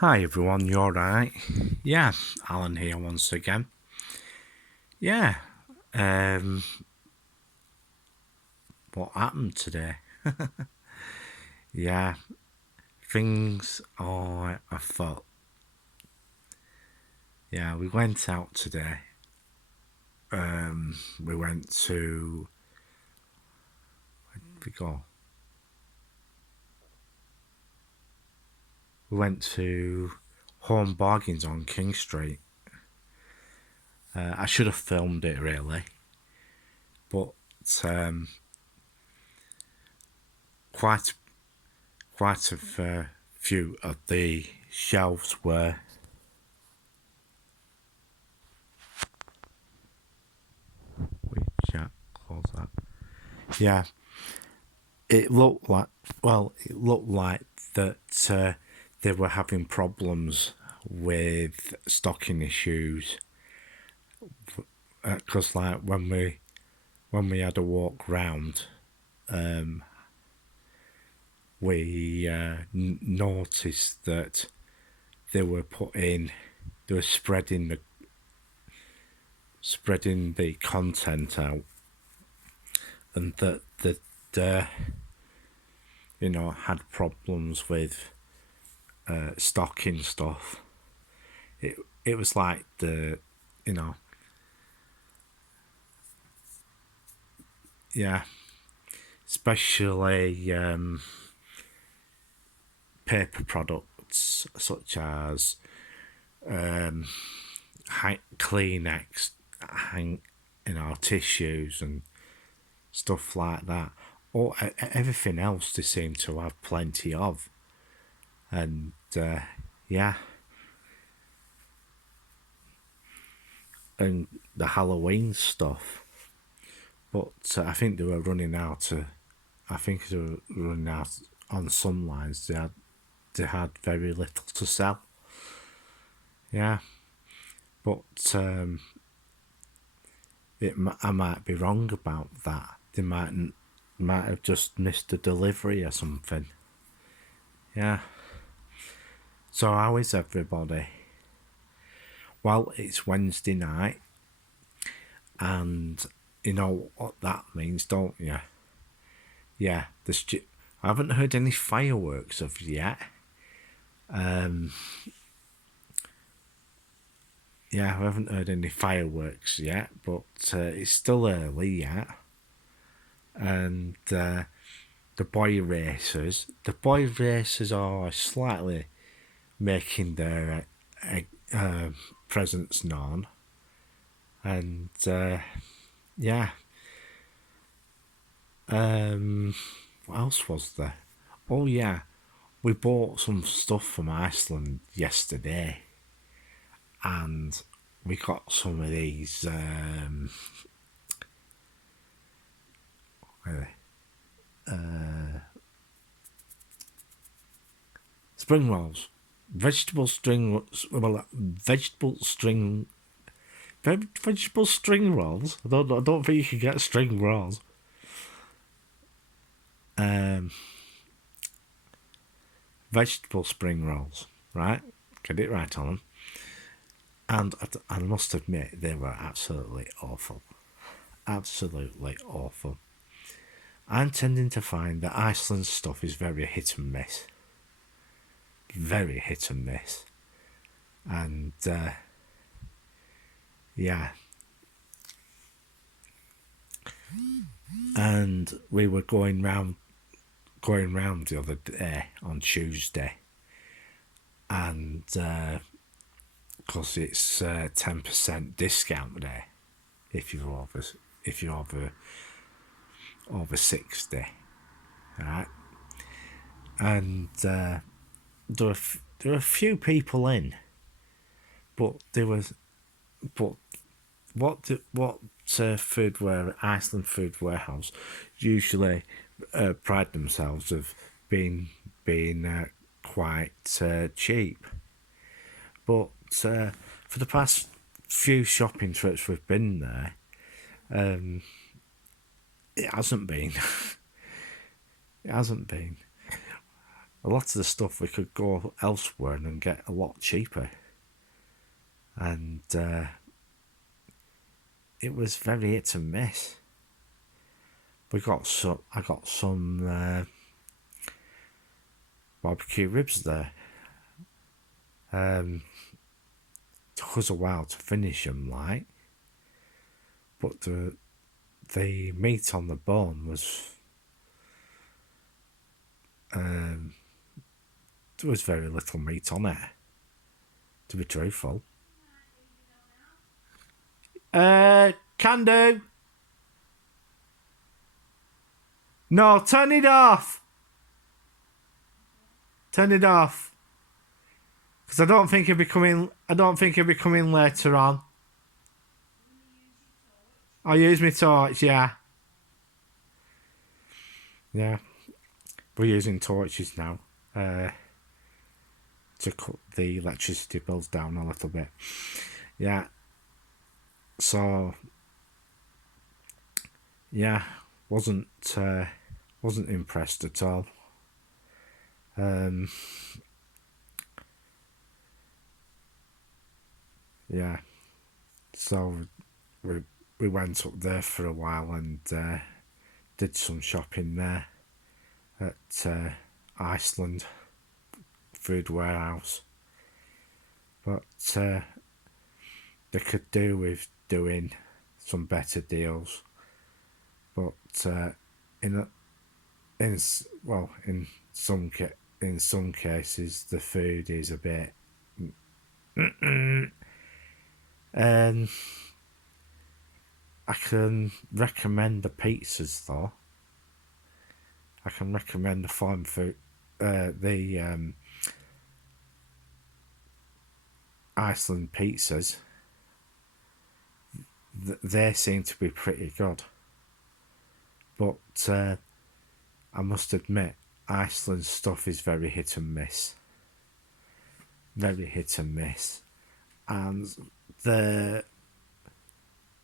Hi everyone, you alright? Yeah, Alan here once again. Yeah, um, what happened today? Yeah, things are afoot. Yeah, we went out today. We went to, where did we go? We went to Home Bargains on King Street. I should have filmed it really, but um, quite quite a few of the shelves were. We chat close that. Yeah, it looked like that they were having problems with stocking issues because like when we had a walk round, we noticed that they were they were spreading the content out, and that uh, had problems with stocking stuff. It was like you know yeah, especially paper products such as Kleenex, tissues and stuff like that. Or everything else they seem to have plenty of, and yeah, and the Halloween stuff. But I think they were running out. I think they were running out on some lines. They had very little to sell. Yeah, but I might be wrong about that. They might have just missed a delivery or something. Yeah. So how is everybody? Well, it's Wednesday night, and you know what that means, don't you? Yeah. I haven't heard any fireworks of yet. Yeah, I haven't heard any fireworks yet, but it's still early yet. And the boy racers are slightly making their uh, presence known, and yeah. What else was there? Oh yeah, we bought some stuff from Iceland yesterday, and we got some of these. What are they? Spring rolls, vegetable string, vegetable string rolls. I don't think you can get string rolls. Um, Vegetable spring rolls, right? Get it right on them. And I must admit, they were absolutely awful. Absolutely awful. I'm tending to find that Iceland's stuff is very hit and miss. Very hit and miss. And yeah. And we were going round the other day on Tuesday, and because it's 10% discount there if you're over 60, right? And there were a few people in, but there was but what Iceland Food Warehouse usually pride themselves of being quite cheap. But for the past few shopping trips we've been there, it hasn't been. It hasn't been. a lot of the stuff we could go elsewhere and get a lot cheaper. And it was very hit and miss. I got some barbecue ribs there. Took us a while to finish them, like, but the meat on the bone was there was very little meat on it, to be truthful. Can do. No, turn it off. Turn it off. Because I don't think he'll be coming later on. I'll use my torch, yeah. Yeah. We're using torches now. To cut the electricity bills down a little bit. Yeah. So yeah, wasn't impressed at all. Yeah. So we went up there for a while and did some shopping there at Iceland Food Warehouse. But they could do with doing some better deals. But in some cases the food is a bit and I can recommend the pizzas though. I can recommend the farm food, the Iceland pizzas. They seem to be pretty good. But I must admit, Iceland's stuff is very hit and miss. Very hit and miss. And they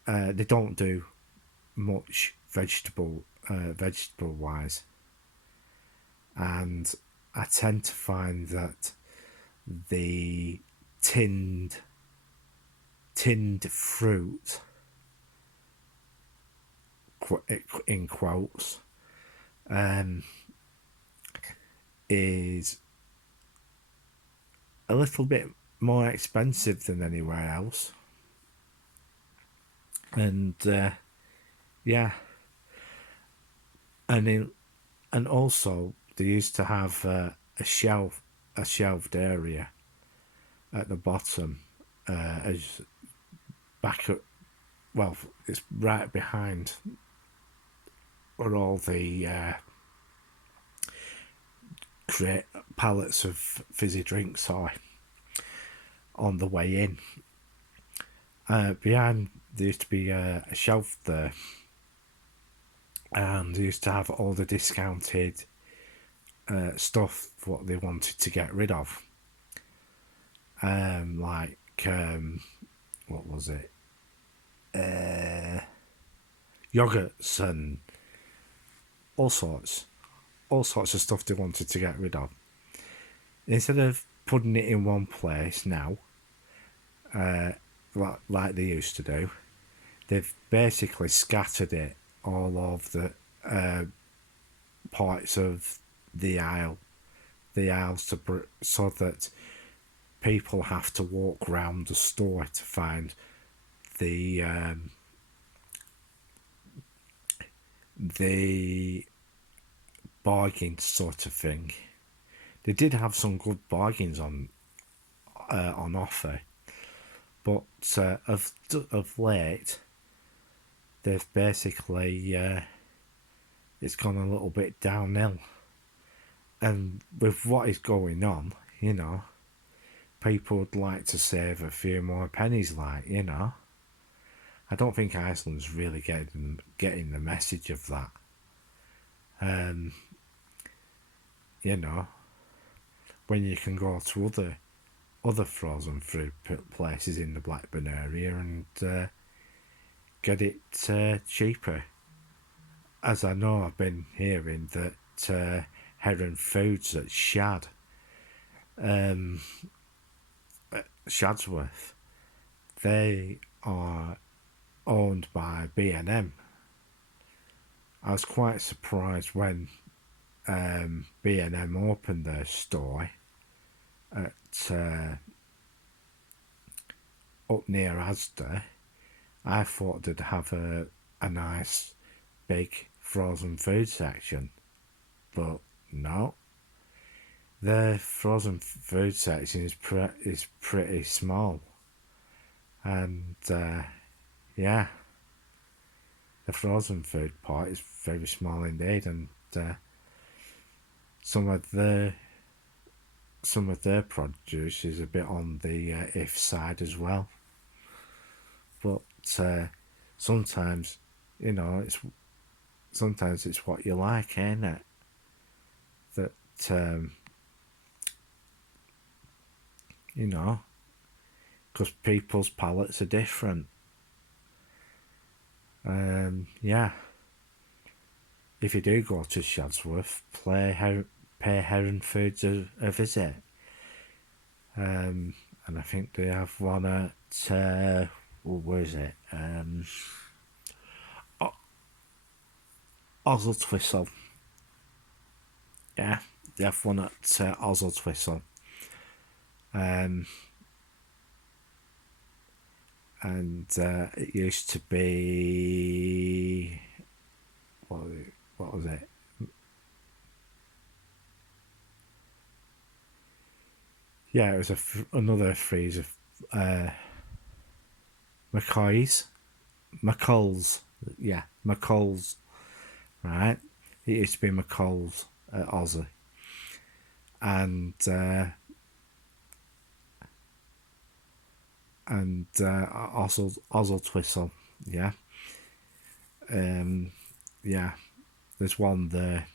don't do much vegetable wise. And I tend to find that the tinned fruit, in quotes, is a little bit more expensive than anywhere else. And yeah, and also they used to have a shelved area at the bottom, as back at, well, it's right behind where all the pallets of fizzy drinks are on the way in. Behind there used to be a shelf there, and they used to have all the discounted stuff what they wanted to get rid of, like what was it, yogurts and all sorts of stuff they wanted to get rid of. Instead of putting it in one place now, like they used to do, they've basically scattered it all over the parts of the aisles so that people have to walk around the store to find the bargain sort of thing. They did have some good bargains on offer, but of late they've basically it's gone a little bit downhill. And with what is going on, people would like to save a few more pennies, I don't think Iceland's really getting the message of that. When you can go to other frozen food places in the Blackburn area and get it cheaper. As I know, I've been hearing that Heron Foods at Shadsworth. They are owned by B&M. I was quite surprised when B&M opened their store at up near Asda. I thought they'd have a nice big frozen food section, but no. Their frozen food section is pretty small, and yeah, the frozen food part is very small indeed, and some of their produce is a bit on the if side as well. But sometimes, it's what you like, ain't it? That because people's palates are different. Yeah. If you do go to Shadsworth, pay Heron Foods a visit. And I think they have one at where is it? Oswald. Yeah, they have one at Oswald. And it used to be what was it? Yeah, it was another freeze of McColl's. Yeah, McColl's. Right, it used to be McColl's at Aussie, and Oswald Twistle. Yeah, yeah. There's one there.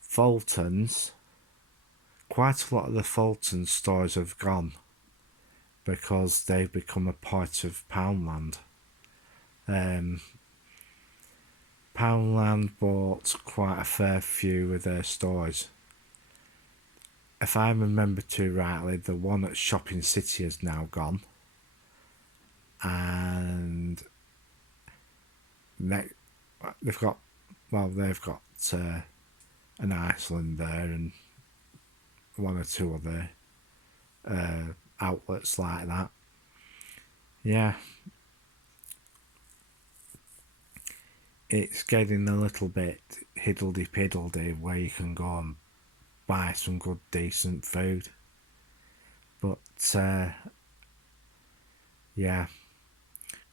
Fulton's. Quite a lot of the Fulton stores have gone because they've become a part of Poundland. Poundland bought quite a fair few of their stores. If I remember too rightly, the one at Shopping City has now gone, and they've got an Iceland there and one or two other outlets like that. Yeah, it's getting a little bit hiddledy-piddledy where you can go and buy some good decent food, but yeah,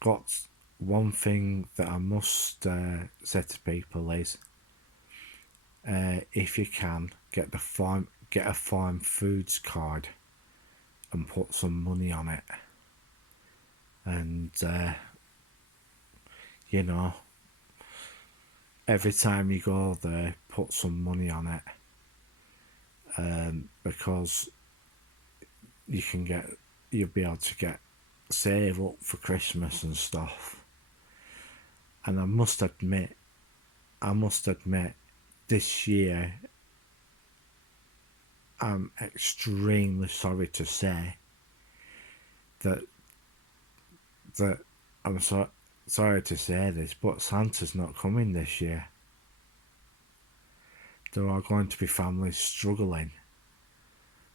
got one thing that I must say to people is if you can get a farm foods card and put some money on it, and every time you go there, put some money on it, because you'll be able to save up for Christmas and stuff. And I must admit, this year, I'm extremely sorry to say that I'm sorry to say this, but Santa's not coming this year. There are going to be families struggling.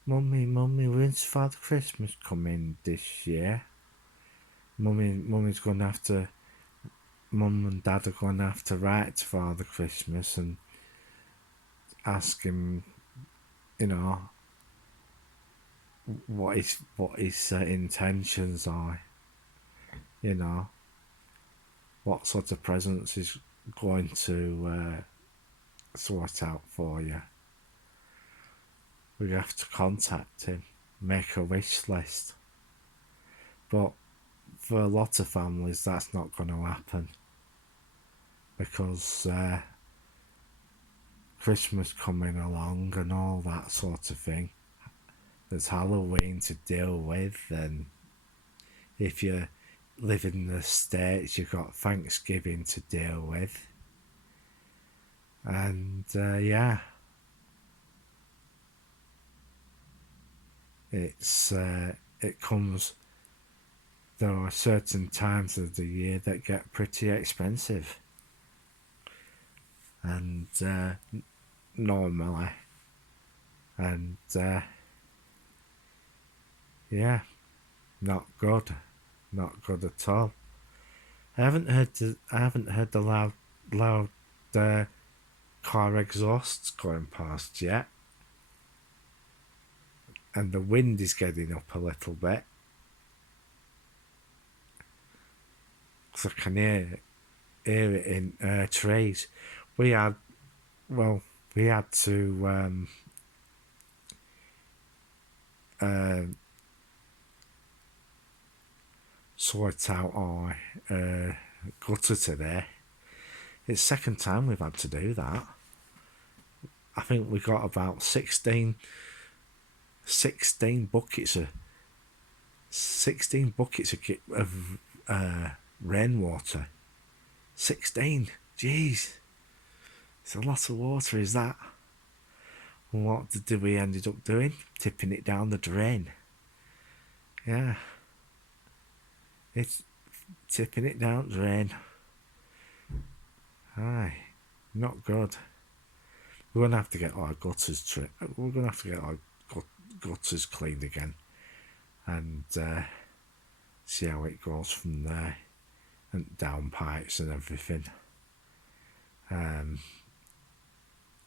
Mummy, when's Father Christmas coming this year? Mummy's going to have to. Mum and Dad are going to have to write to Father Christmas and ask him, what his intentions are. What sort of presents he's going to sort out for you. We have to contact him, make a wish list. But for a lot of families, that's not going to happen because Christmas coming along and all that sort of thing. There's Halloween to deal with, and if you live in the States, you've got Thanksgiving to deal with. And yeah, it comes. There are certain times of the year that get pretty expensive, and normally, and yeah, not good, not good at all. I haven't heard the loud uh, car exhausts going past yet, and the wind is getting up a little bit, so I can hear it in trees. We had well, we had to uh, sort out our gutter today. It's the second time we've had to do that. I think we got about 16 buckets of 16 buckets of rainwater. 16. Jeez. It's a lot of water, is that? And what did we ended up doing? Tipping it down the drain. Yeah. It's tipping it down the drain. Aye. Not good. We're going to have to get our gutters we're going to have to get our gutters cleaned again. And see how it goes from there. And down pipes and everything.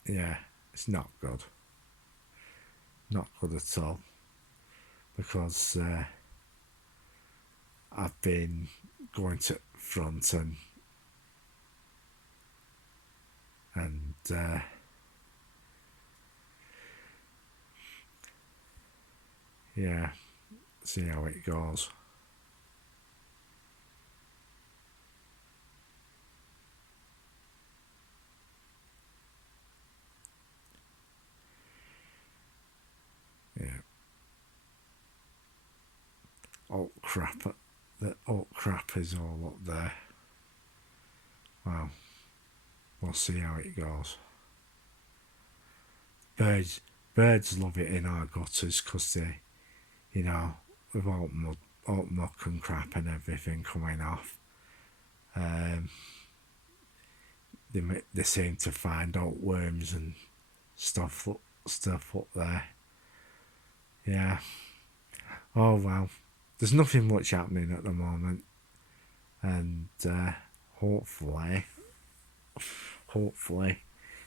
Yeah, it's not good. Not good at all. Because I've been going to front and yeah, see how it goes. Yeah. The alt crap is all up there. Well, we'll see how it goes. Birds love it in our gutters because they, with alt muck and crap and everything coming off, they seem to find alt worms and stuff up there. Yeah. Oh well, there's nothing much happening at the moment, and hopefully,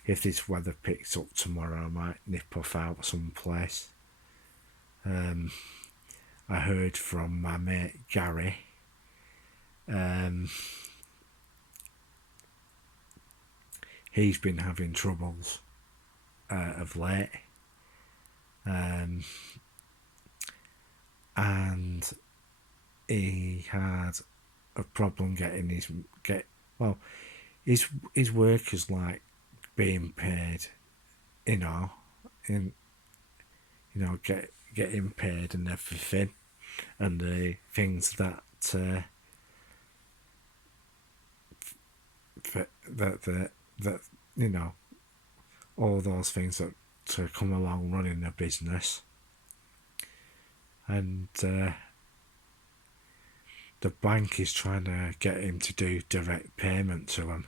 if this weather picks up tomorrow, I might nip off out someplace. I heard from my mate Gary. He's been having troubles of late, and he had a problem getting his work is like being paid, getting paid and everything, and the things that that all those things that to come along running a business, and the bank is trying to get him to do direct payment to him,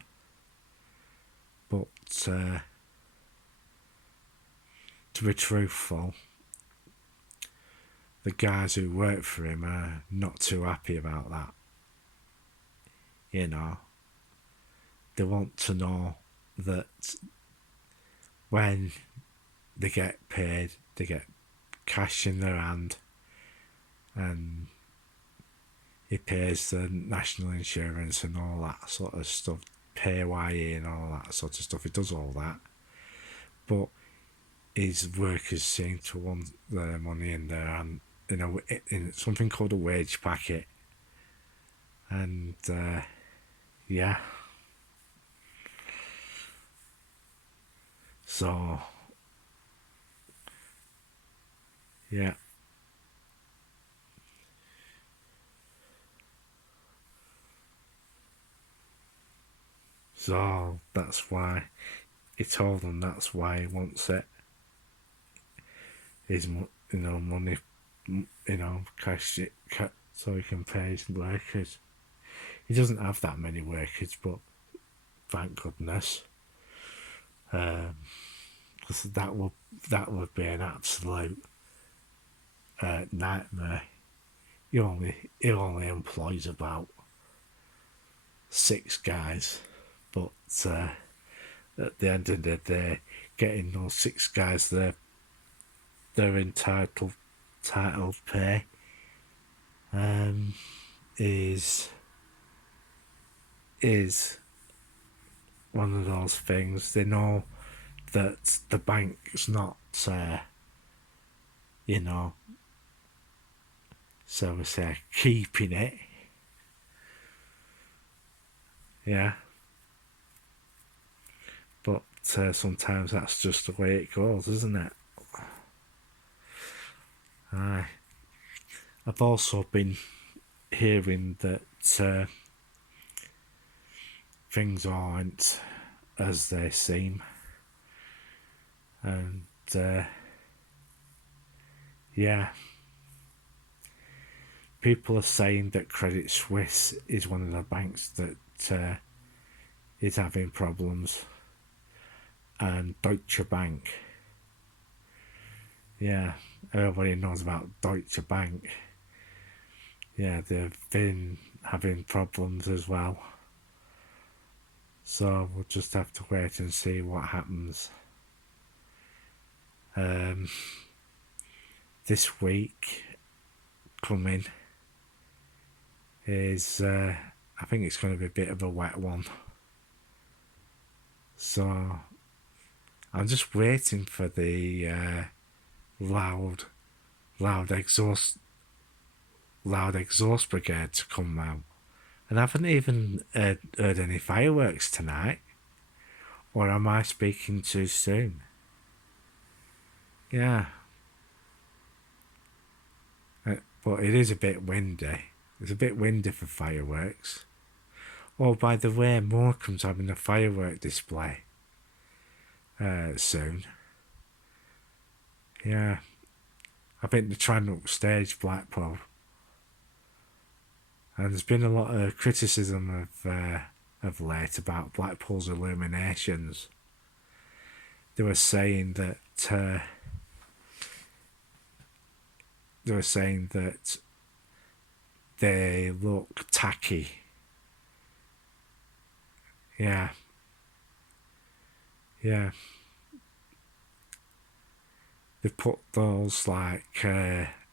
but to be truthful, the guys who work for him are not too happy about that. They want to know that when they get paid, they get cash in their hand, and he pays the national insurance and all that sort of stuff, PAYE and all that sort of stuff. He does all that, but his workers seem to want their money in their hand, in something called a wage packet, and yeah. So yeah. So that's why he told them that's why he wants it. His money, cash it, so he can pay his workers. He doesn't have that many workers, but thank goodness. Because that would be an absolute nightmare. He only employs about 6 guys, but at the end of the day, getting those 6 guys they're entitled pay is one of those things. They know that the bank's not, so we say, keeping it. Yeah. But sometimes that's just the way it goes, isn't it? Aye. I've also been hearing that things aren't as they seem. And yeah, people are saying that Credit Suisse is one of the banks that is having problems, and Deutsche Bank. Yeah, everybody knows about Deutsche Bank. Yeah, they've been having problems as well. So we'll just have to wait and see what happens. This week coming is, I think it's going to be a bit of a wet one. So I'm just waiting for the loud exhaust brigade to come out. And I haven't even heard any fireworks tonight. Or am I speaking too soon? Yeah. But it is a bit windy. It's a bit windy for fireworks. Oh, by the way, Morecambe's having a firework display soon. Yeah. I think they're trying to upstage Blackpool. And there's been a lot of criticism of late about Blackpool's illuminations. They were saying that they look tacky. Yeah. Yeah. They put those like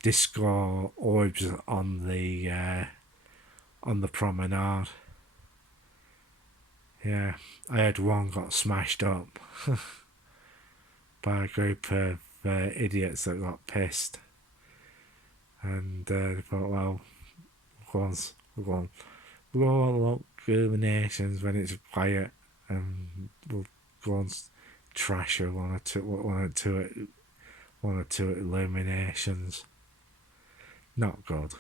disco orbs on the promenade. Yeah, I had one got smashed up by a group of idiots that got pissed, and they thought, well, we'll go look illuminations when it's quiet, and we'll go and trash one or two illuminations. Not good.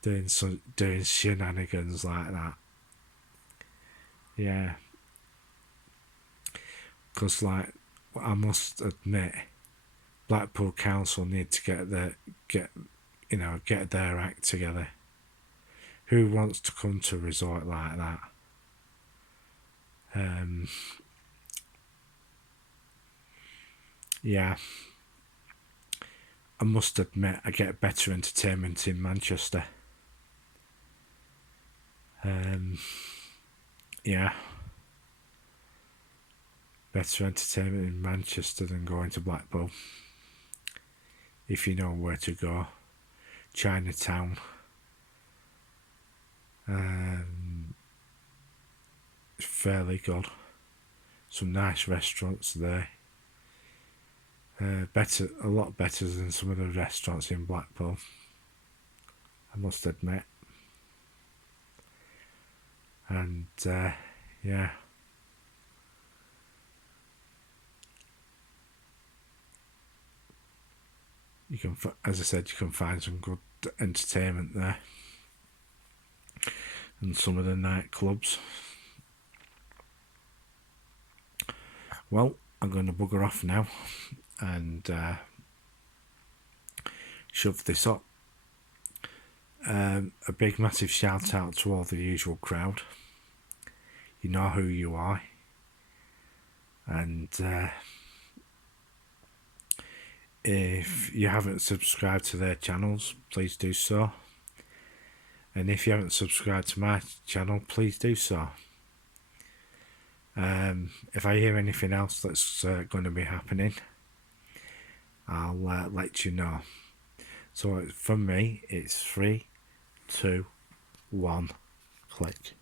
Doing shenanigans like that. Yeah. Because, like, I must admit, Blackpool Council need to get their act together. Who wants to come to a resort like that? Yeah. I must admit, I get better entertainment in Manchester. Yeah. Better entertainment in Manchester than going to Blackpool. If you know where to go. Chinatown. It's fairly good. Some nice restaurants there. A lot better than some of the restaurants in Blackpool, I must admit. And yeah, you can, as I said, you can find some good entertainment there, and some of the nightclubs. Well, I'm going to bugger off now and shove this up. A big massive shout out to all the usual crowd. You know who you are. And if you haven't subscribed to their channels, please do so. And if you haven't subscribed to my channel, please do so. If I hear anything else that's going to be happening, I'll let you know. So from me, it's 3, 2, 1, click.